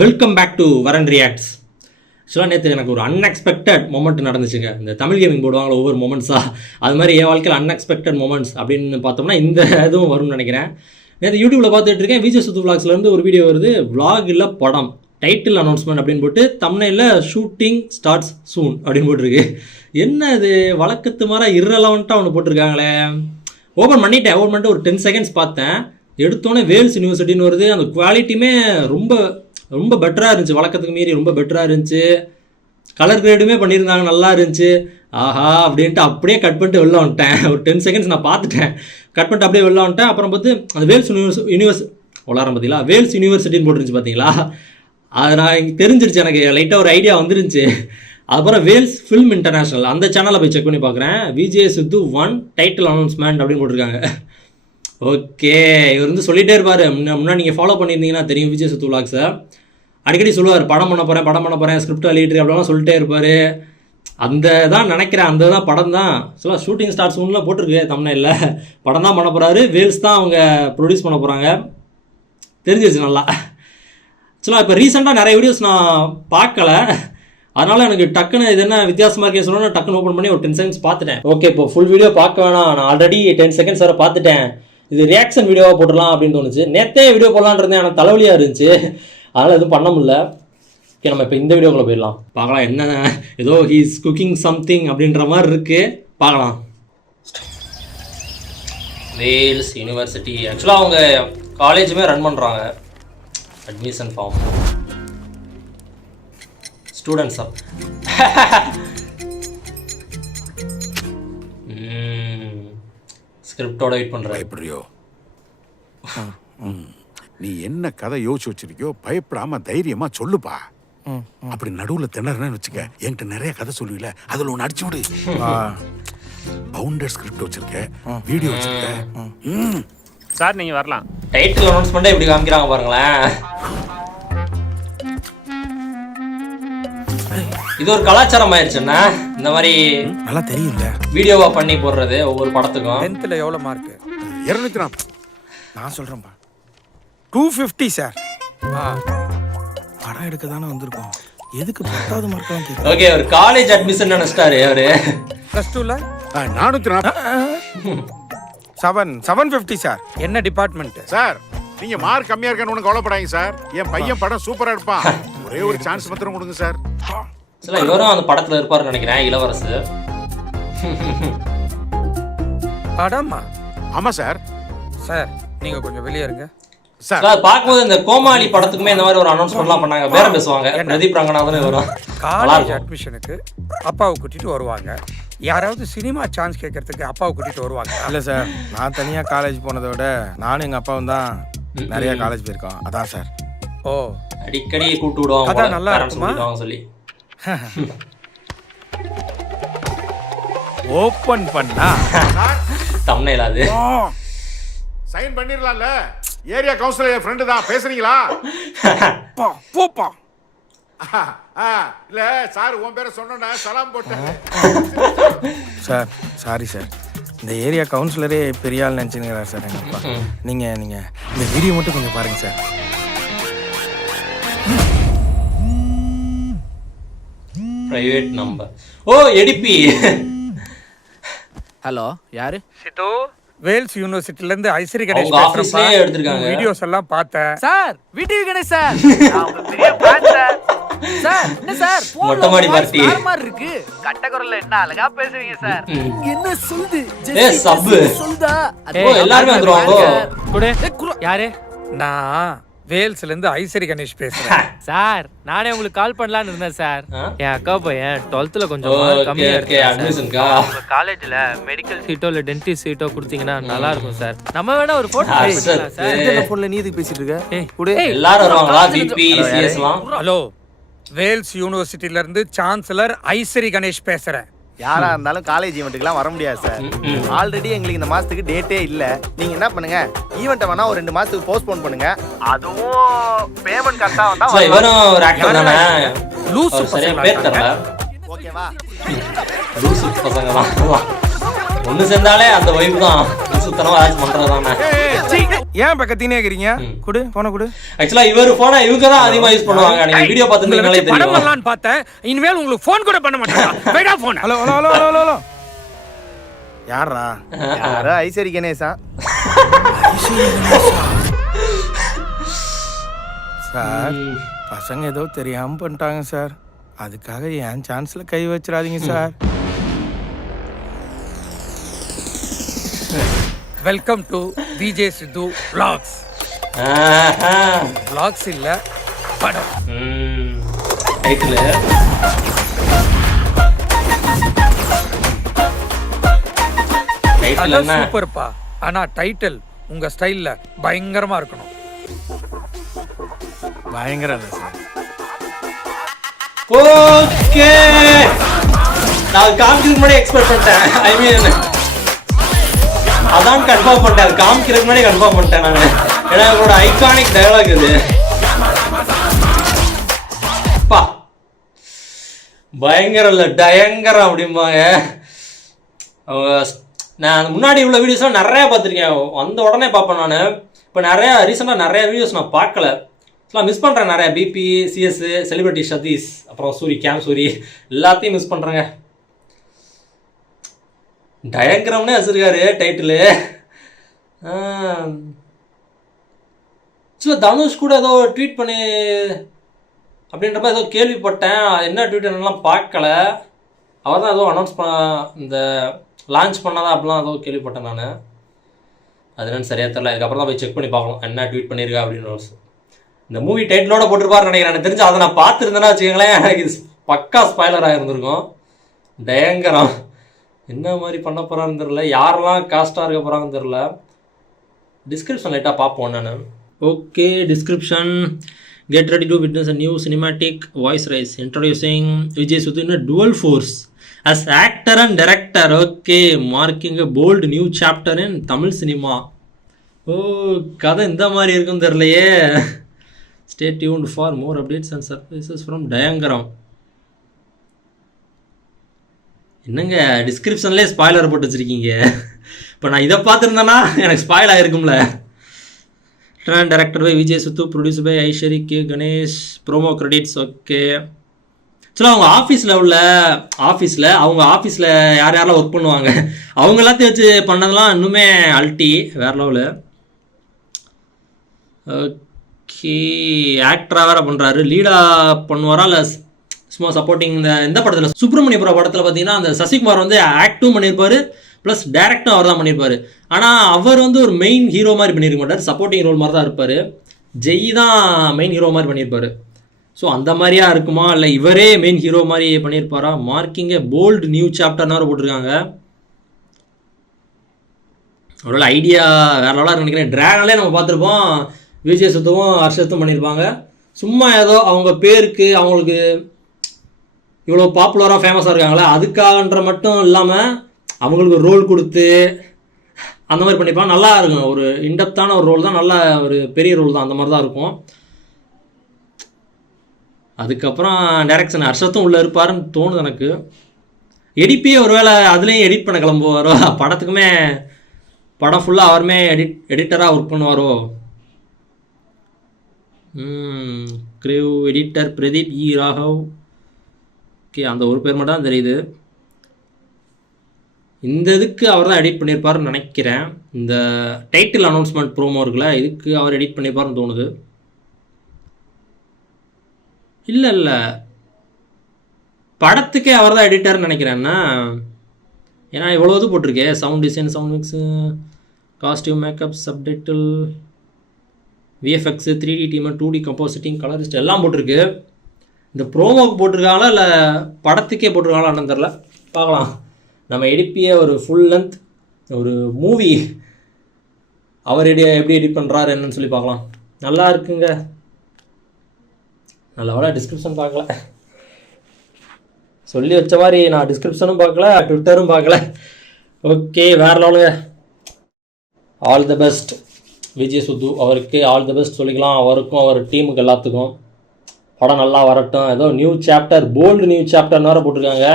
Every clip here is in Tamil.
வெல்கம் பேக் டு வரன் ரியாக்ட்ஸ். ஆக்சுவலாக நேற்று எனக்கு ஒரு அன்எக்ஸ்பெக்டட் மொமெண்ட் நடந்துச்சுங்க. இந்த தமிழ் கேமிங் போடுவாங்களா ஒவ்வொரு மொமெண்ட்ஸாக, அது மாதிரி என் வாழ்க்கையில் அன்எக்ஸ்பெக்டட் மொமெண்ட்ஸ் அப்படின்னு பார்த்தோம்னா இந்த இதுவும் வரும்னு நினைக்கிறேன். நேற்று யூடியூப்பில் பார்த்துட்டு இருக்கேன், விஜய் சுத்து விளாக்ஸ்லேருந்து ஒரு வீடியோ வருது. விளாக் இல்லை படம், டைட்டில் அனௌன்ஸ்மெண்ட் அப்படின்னு போட்டு தம்ப்நெயில்ல ஷூட்டிங் ஸ்டார்ட்ஸ் சூன் அப்படின்னு போட்டிருக்கு. என்ன இது வழக்கத்து மாதிரி இரலவெண்ட்டாக ஒன்று போட்டிருக்காங்களே. ஓப்பன் பண்ணிட்டு ஒரு 10 செகண்ட்ஸ் பார்த்தேன். எடுத்தோன்னே வேல்ஸ் யூனிவர்சிட்டின்னு வருது. அந்த குவாலிட்டியுமே ரொம்ப பெட்டராக இருந்துச்சு, வழக்கத்துக்கு மீறி ரொம்ப பெட்டராக இருந்துச்சு. கலர் கிரேடுமே பண்ணியிருந்தாங்க, நல்லா இருந்துச்சு. ஆஹா அப்படின்ட்டு அப்படியே கட் பண்ணிட்டு வெளில வந்துட்டேன். ஒரு 10 செகண்ட்ஸ் நான் பார்த்துட்டேன், கட் பண்ணிட்டு அப்படியே வெளில வந்துட்டேன். அப்புறம் பார்த்து அந்த வேல்ஸ் வளரம் பார்த்தீங்களா, வேல்ஸ் யூனிவர்சிட்டின்னு போட்டுருந்துச்சு பார்த்தீங்களா. அது நான் இங்கே தெரிஞ்சிருச்சு, எனக்கு லைட்டாக ஒரு ஐடியா வந்துருந்துச்சு. அதுக்கப்புறம் வேல்ஸ் ஃபில்ம் இன்டர்நேஷ்னல் அந்த சேனலில் போய் செக் பண்ணி பார்க்குறேன். விஜய் சித்து 1 டைட்டில் அனௌன்ஸ்மெண்ட் அப்படின்னு போட்டிருக்காங்க. ஓகே, இவர் வந்து சொல்லிகிட்டே இருப்பார். முன்னாடி நீங்கள் ஃபாலோ பண்ணியிருந்தீங்கன்னா தெரியும், விஜய் சித்து விளாக்ஸை அடிக்கடி சொல்லுவார், படம் பண்ண போகிறேன், ஸ்கிரிப்ட் எழுதிட்டு அப்படிலாம் சொல்லிட்டே இருப்பார். அந்த தான் நினைக்கிறேன், அந்த தான் படம் தான். ஆக்சுவலாக ஷூட்டிங் ஸ்டார்ட்ஸ் ஒன்றில் போட்டிருக்கு தம்ப்நெயில்ல. படம் தான் பண்ண போகிறாரு, வேல்ஸ் தான் அவங்க ப்ரொடியூஸ் பண்ண போகிறாங்க. தெரிஞ்சிருச்சு நல்லா. ஆக்சுவலாக இப்போ ரீசெண்டாக நிறைய வீடியோஸ் நான் பார்க்கல, அதனால் எனக்கு டக்குன்னு இது என்ன வித்தியாசமாக இருக்கே சொன்னோன்னா டக்குன்னு ஓப்பன் பண்ணி ஒரு 10 செகண்ட்ஸ் பார்த்துட்டேன். ஓகே, இப்போ ஃபுல் வீடியோ பார்க்க வேணாம், நான் ஆல்ரெடி 10 செகண்ட்ஸ் வரை பார்த்துட்டேன். இது ரியாக்ஷன் வீடியோவாக போட்டுடலாம் அப்படின்னு தோணுச்சு. நேற்றே வீடியோ போடலான்னு இருந்தேன், எனக்கு தலைவலியாக இருந்துச்சு, அதனால் எதுவும் பண்ண முடியல. ஓகே, நம்ம இப்போ இந்த வீடியோக்குள்ளே போயிடலாம். பார்க்கலாம் என்ன ஏதோ ஹீஸ் குக்கிங் சம்திங் அப்படின்ற மாதிரி இருக்குது, பார்க்கலாம். வேல்ஸ் யூனிவர்சிட்டி ஆக்சுவலாக அவங்க காலேஜுமே ரன் பண்ணுறாங்க. அட்மிஷன் ஃபார்ம் ஸ்டூடெண்ட்ஸா ஸ்கிரிப்டோட வெயிட் பண்ணுறேன். எப்படியோ நீ என்ன கதை யோசிச்சு வச்சிருக்கியோ பயப்படாம தைரியமா சொல்லுப்பா. அப்படி நடுவுல திணறன்னு வச்சுக்க, என்கிட்ட நிறைய கதை சொல்லுவீல, அதுல ஒன்று அடிச்சு விடு. பவுண்டர் ஸ்கிரிப்ட் வச்சிருக்க, வீடியோ வச்சிருக்க. சார் நீங்க வரலாம். டைட்டில் அனௌன்ஸ்மெண்ட்டே இப்படி காமிக்கிறாங்க பாருங்களேன். இது ஒரு கலாச்சாரம் ஆயிடுச்சுன்னா இந்த மாதிரி நல்லா தெரியல வீடியோவா பண்ணி போடுறது ஒவ்வொரு படத்துக்கும். 10th எவ்வளவு மார்க்? 240. நான் சொல்றேன்பா 250 சார். படம் எடுக்க தானே வந்திருக்கோம், எதுக்கு 10வது மார்க்லாம் கேக்குறீங்க? ஓகே, ஒரு காலேஜ் அட்மிஷன் நினைச்சிட்டாரு அவரு. +2ல 440. 750 சார். என்ன டிபார்ட்மெண்ட் சார்? நீங்க மார்க் கம்மியா இருக்கான்னு ஒண்ணு கவலைப்படாதீங்க சார், என் பையன் படம் சூப்பரா எடுப்பான். ஒரே ஒரு சான்ஸ் மாத்திரம் கொடுங்க சார். சார் இவரும் அந்த படத்துல இருப்பாருன்னு நினைக்கிறேன், இளவரசு. படமா? ஆமா சார். சார் நீங்க கொஞ்சம் வெளியே இருங்க சார். பார்க்கும்போது இந்த கோமாளி படத்துக்குமே இந்த மாதிரி ஒரு அனௌன்ஸ்மெண்ட்லாம் பண்ணாங்க, பேரம் பேசுவாங்க. பிரதீப் ரங்கநாதன் வரும். காலேஜ் அட்மிஷனுக்கு அப்பாவை கூட்டிட்டு வருவாங்க. யாராவது சினிமா சான்ஸ் கேட்கறதுக்கு அப்பாவை கூட்டிட்டு வருவாங்க. இல்லை சார், நான் தனியாக காலேஜ் போனதை விட நானும் எங்கள் அப்பாவும் தான் நிறைய காலேஜ் போயிருக்கோம், அதான் சார். ஓ, அடிக்கடி கூப்பிட்டு விடுவாங்க, அதான் நல்லா இருக்குமா சொல்லி. ஓபன் பண்ணா தம்ப்நெயில் அது சைன் பண்ணிரலாம்ல. ஏரியா கவுன்சிலர் என் ஃப்ரெண்ட் தான், பேசுறீங்களா? போப்பா. இல்ல சார், உன் பேரை சொன்னோன்னா சலாம் போட்டேன். சார் சாரி சார், இந்த ஏரியா கவுன்சிலரே பெரிய ஆள் நினச்சிங்கிறார் சார் எங்கள் அப்பா. நீங்கள் இந்த வீடியோ மட்டும் கொஞ்சம் பாருங்கள் சார். Private number. ஓ, எடிபி. ஹலோ, யாரு? சித்து, வேல்ஸ் யூனிவர்சிட்டில இருந்து ஐஸ்வரி கணேஷ் அவங்க ஆபீஸ்லயே எடுத்துட்டாங்க. வீடியோஸ் எல்லாம் பார்த்தேன் சார். VTV Ganesh sir. நான் உங்க பெரிய ஃபேன் சார். சார் என்ன சார் மொட்டை மாடி பார்ட்டி மாதிரி இருக்கு, கட்ட குரல்ல என்ன அழகா பேசுவீங்க சார். என்ன சொல்லுது? ஏய் சப்பு சொல்லுதா? ஓ, எல்லாரும் வந்துருவாங்க. குடு. யாரு? நான் வேல்ஸ்ல இருந்து ஐஸ்வரி கணேஷ் பேசுறேன் சார். நானே உங்களுக்கு கால் பண்ணலாம்னு இருந்தேன் சார். என் அக்கா பையன் 12th கொஞ்சம் கம்மியா இருக்கு அட்மிஷன்கா. காலேஜ்ல மெடிக்கல் சீட்டோ இல்ல டென்டிஸ்ட் சீட்டோ கொடுத்தீங்கன்னா நல்லா இருக்கும் சார். நம்ம வேணா ஒரு போட்டோ எடுக்கலாம் சார். இந்த ஃபோனில் நீ எதுக்கு பேசிட்டு இருக்க? எல்லாரும் வருவாங்களா? பிபி சிஎஸ்லாம். ஹலோ, வேல்ஸ் யூனிவர்சிட்டில இருந்து சான்சலர் ஐஸ்வரி கணேஷ் பேசுறேன். யாரா இருந்தாலும் காலேஜ் ஈவெண்ட்டுக்குலாம் வர முடியாது சார். ஆல்ரெடி எங்களுக்கு இந்த மாசத்துக்கு டேட்டே இல்ல. நீங்க என்ன பண்ணுங்க, ஈவெண்ட்டை வேணா ஒரு 2 மாசத்துக்கு போஸ்ட்போன் பண்ணுங்க. அதுவும் பேமெண்ட் கரெக்டா வந்தா இவரும் ஒரு ஆக்டர் தானே, லூசு சரியா பேர் தெரியல. ஓகேவா? லூசு பசங்க தான் ஒண்ணு சேர்ந்தாலே அந்த வைப் தான். லூசுத்தனமா ஏதாச்சும் பண்றதானே. ஏன் இப்போ கத்தினே இருக்கிறீங்க? கொடு போன கொடு. ஆக்சுவலா இவர் போனை இவங்க தான் அதிகமா யூஸ் பண்ணுவாங்க. நீங்க வீடியோ பார்த்துருந்தீங்களே படம் தெரியும். பண்ணலான்னு பார்த்தேன். இனிமேல் உங்களுக்கு ஃபோன் கூட பண்ண மாட்டேன். வைடா phone. Hello hello hello hello hello. யாரா? யாரோ ஐசரி கணேசா. சார் பசங்க ஏதோ தெரியாம பண்ணிட்டாங்க சார். அதுக்காக என் சான்ஸ்ல கை வச்சிடாதீங்க sir. Welcome to VJ Sidhu vlogs. vlogs இல்ல படம். டைட்டில் டைட்டில் அதான் என்ன? சூப்பர்ப்பா. ஆனா டைட்டில் உங்க ஸ்டைல்ல பயங்கரமா இருக்கணும். பயங்கரம் இல்லை சார். ஓகே, நான் காமிக்கிறதுக்கு முன்னாடி எக்ஸ்பெக்ட் பண்ணிட்டேன். ஐ மீன் அதான் கன்ஃபார்ம் பண்ணிட்டேன். காமிக்கிறதுக்கு முன்னாடி கன்ஃபார்ம் பண்ணிட்டேன் நான். ஏன்னா அவங்களோட ஐகானிக் டயலாக் இது. பா பயங்கரம் இல்லை டயங்கரம் அப்படிம்பாங்க. நான் முன்னாடி உள்ள வீடியோஸ்லாம் நிறையா பார்த்துருக்கேன். வந்த உடனே பார்ப்பேன் நான். இப்போ நிறையா ரீசெண்டாக நிறையா வீடியோஸ் நான் பார்க்கல. மிஸ் பண்ணுறேன். நிறையா பிபி, சிஎஸ், செலிபிரிட்டி சதீஷ், அப்புறம் சூரி, கேம் சூரி எல்லாத்தையும் மிஸ் பண்ணுறேங்க. டயக்ராம்னே வச்சுருக்காரு டைட்டிலு. சில தனுஷ் கூட ஏதோ ட்வீட் பண்ணி அப்படின்றப்ப ஏதோ கேள்விப்பட்டேன். என்ன ட்வீட் என்னெல்லாம் பார்க்கல. அவர் தான் ஏதோ அனௌன்ஸ் இந்த லான்ச் பண்ணதா அப்படிலாம் ஏதோ கேள்விப்பட்டேன் நான். அது என்னன்னு சரியாக தெரில. இதுக்கப்புறம் தான் போய் செக் பண்ணி பார்க்கணும் என்ன ட்வீட் பண்ணியிருக்கா அப்படின்னு. இந்த மூவி டைட்டிலோட போட்டிருப்பாருன்னு நினைக்கிறேன். எனக்கு தெரிஞ்சு அதை நான் பார்த்துருந்தேன்னா வச்சுக்கோங்களேன், எனக்கு இது பக்கா ஸ்பாய்லராக இருந்திருக்கும். டயங்கரம் என்ன மாதிரி பண்ண போகிறான்னு தெரில. யாரெல்லாம் காஸ்ட்டாக இருக்க போகிறாங்கன்னு தெரில. டிஸ்கிரிப்ஷன் லைட்டாக பார்ப்போம் நான். Okay, description. Get ready to witness a new cinematic voice raise introducing Vijay சுத்து இன் dual force as actor and director. Okay, marking a bold new chapter in Tamil cinema. ஓ, கதை இந்த மாதிரி இருக்குன்னு தெரிலையே. Stay tuned for more updates and surprises from டயங்கரம். என்னங்க டிஸ்கிரிப்ஷன்லேயே ஸ்பாய்லர் போட்டு வச்சுருக்கீங்க. இப்போ நான் இதை பார்த்துருந்தேன்னா எனக்கு ஸ்பாயில் ஆகிருக்கும்ல. Director by Vijay Suthu, produce by Ishari K Ganesh, promo credits. Okay, சரி. அவங்க ஆஃபீஸில் யார் யாரெல்லாம் ஒர்க் பண்ணுவாங்க அவங்க எல்லாத்தையும் வச்சு பண்ணதெல்லாம் இன்னுமே அல்ட்டி வேற லெவலு. ஓகே, ஆக்டராக வேறு பண்ணுறாரு. லீடாக பண்ணுவாரா இல்லை சும்மா சப்போர்ட்டிங்? இந்த படத்தில் சுப்பிரமணியபுரம் படத்தில் பார்த்தீங்கன்னா அந்த சசிகுமார் வந்து ஆக்டும் பண்ணியிருப்பார், ப்ளஸ் டேரக்டும் அவர் தான் பண்ணியிருப்பார். ஆனால் அவர் வந்து ஒரு மெயின் ஹீரோ மாதிரி பண்ணியிருக்க மாட்டார், சப்போர்ட்டிங் ரோல் மாதிரி தான் இருப்பார். ஜெய் தான் மெயின் ஹீரோ மாதிரி பண்ணியிருப்பார். ஸோ அந்த மாதிரியா இருக்குமா இல்லை இவரே மெயின் ஹீரோ மாதிரி பண்ணியிருப்பாரா? மார்க்கிங்கே போல்டு நியூ சாப்டர்னு போட்டிருக்காங்க. அவரோட ஐடியா வேற லெவலாக நினைக்கிறேன். ட்ராகன்லேயே நம்ம பார்த்துருப்போம், விஜய் சுத்தவும் ஹர்ஷத்தும் பண்ணியிருப்பாங்க. சும்மா ஏதோ அவங்க பேருக்கு அவங்களுக்கு இவ்வளோ பாப்புலராக ஃபேமஸாக இருக்காங்களே அதுக்காகன்ற மட்டும் இல்லாமல் அவங்களுக்கு ஒரு ரோல் கொடுத்து அந்த மாதிரி பண்ணியிருப்பாங்க. நல்லா இருக்கும். ஒரு இன்டெப்த்தான ஒரு ரோல் தான், நல்ல ஒரு பெரிய ரோல் தான். அந்த மாதிரி தான் இருக்கும். அதுக்கப்புறம் டைரக்ஷன் ஹர்ஷத்தும் உள்ளே இருப்பாருன்னு தோணுது எனக்கு. எடிப்பியே ஒருவேளை அதுலேயும் எடிட் பண்ண கிளம்புவாரோ, படத்துக்குமே படம் ஃபுல்லாக அவருமே எடிட்டராக ஒர்க் பண்ணுவாரோ. கிரிவ் எடிட்டர் பிரதீப் இ ராகவ். ஓகே, அந்த ஒரு பேர் மட்டும் தான் தெரியுது. இந்த இதுக்கு அவர் தான் எடிட் பண்ணியிருப்பாருன்னு நினைக்கிறேன். இந்த டைட்டில் அனௌன்ஸ்மெண்ட் ப்ரோமோ இருக்குல்ல, இதுக்கு அவர் எடிட் பண்ணியிருப்பாருன்னு தோணுது. இல்லை படத்துக்கே அவர் தான் எடிட்டர்னு நினைக்கிறேன்னா. ஏன்னா இவ்வளோ இது போட்டிருக்கே, sound design, sound mix, costume, makeup, subtitle, VFX, 3D team, 2D compositing, colourist எல்லாம் போட்டிருக்கு. இந்த ப்ரோமோக்கு போட்டிருக்காங்களா இல்லை படத்துக்கே போட்டிருக்காங்களா என்னன்னு தெரில. பார்க்கலாம். நம்ம எடிப்பிய ஒரு ஃபுல் லென்த் ஒரு மூவி அவர் எப்படி எடிட் பண்ணுறாரு என்னன்னு சொல்லி பார்க்கலாம். நல்லா இருக்குங்க. நல்ல டிஸ்கிரிப்ஷன் பார்க்கல, சொல்லி வச்ச மாதிரி நான் டிஸ்கிரிப்ஷனும் பார்க்கல, ட்விட்டரும் பார்க்கல. ஓகே, வேறு லெவலுங்க. ஆல் த பெஸ்ட் விஜய் சுத்து. அவருக்கு ஆல் த பெஸ்ட் சொல்லிக்கலாம். அவருக்கும் அவர் டீமுக்கு எல்லாத்துக்கும். படம் நல்லா வரட்டும். ஏதோ நியூ சாப்டர், போல்டு நியூ சாப்டர்னு வேறு போட்டிருக்காங்க.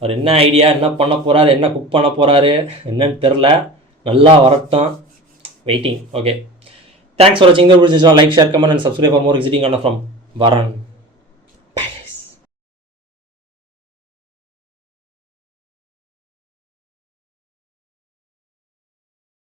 அவர் என்ன ஐடியா, என்ன பண்ண போகிறாரு, என்ன குக் பண்ண போகிறாரு என்னன்னு தெரில. நல்லா வரட்டும், வெயிட்டிங். ஓகே, தேங்க்ஸ் ஃபார் வாட்சிங். Like, share, comment and subscribe for more exiting corner from வரன்.